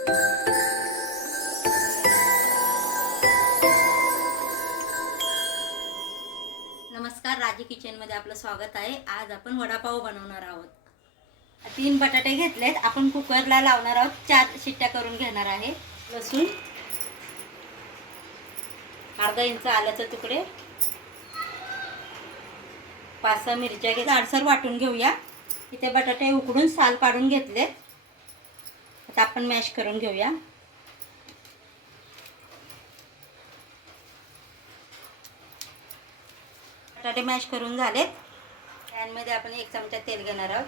नमस्कार राजे किचनमध्ये आपलं स्वागत आहे. आज आपण वडापाव बनवणार आहोत. तीन बटाटे घेतलेत. आपण कुकरला लावणार आहोत. चार शिट्ट्या करून घेणार आहे. लसूण. अर्धा इंच आल्याचे तुकडे. पाच सहा मिरच्या घेत आडसर वाटून घेऊया. इथे बटाटे उकडून साल पाडून घेतलेत. आता आपण मॅश करून घेऊया. बटाटे मॅश करून झालेत. पॅनमध्ये आपण एक चमचा तेल घेणार आहोत.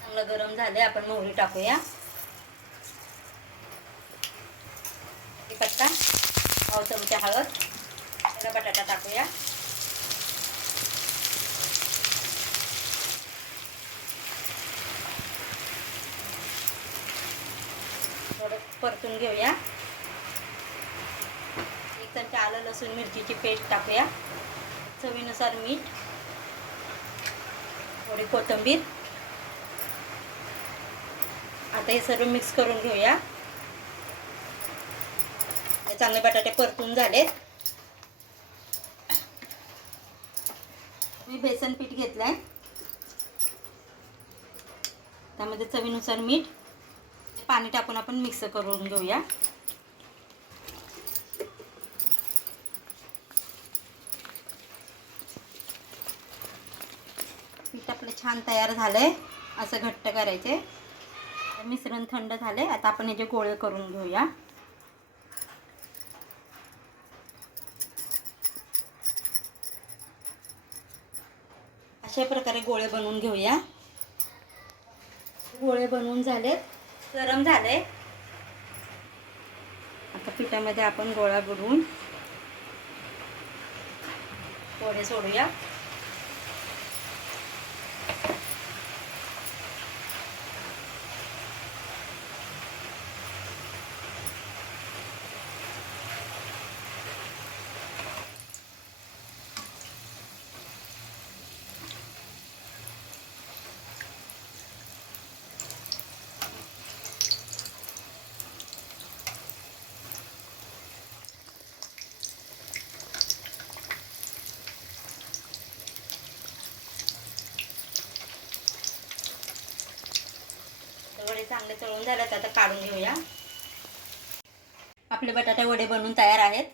चांगलं गरम झाले आपण मोहरी टाकूया. पत्ता पाव चमचा हळद बटाटा टाकूया. थोडं परतून घेऊया. एक चमचा आलं लसूण मिरचीची पेस्ट टाकूया. चवीनुसार मीठ थोडी कोथिंबीर. आता हे सर्व मिक्स करून घेऊया. हे चांगले बटाटे परतून झालेत. मी बेसन पीठ घेतलंय. त्यामध्ये चवीनुसार मीठ पाणी टाकून आपण मिक्स करून घेऊया. पीठ आपलं छान तयार झालंय. असं घट्ट करायचे. मिश्रण थंड झाले आता आपण याचे गोळे करून घेऊया. अशा प्रकारे गोळे बनवून घेऊया. गोळे बनवून झालेत. गरम झाले आता पिठामध्ये आपण गोळा बुडवून गोळे सोडूया वडे चांगले तळून झालेत आता काढून घेऊया. आपले बटाटे वडे बनवून तयार आहेत.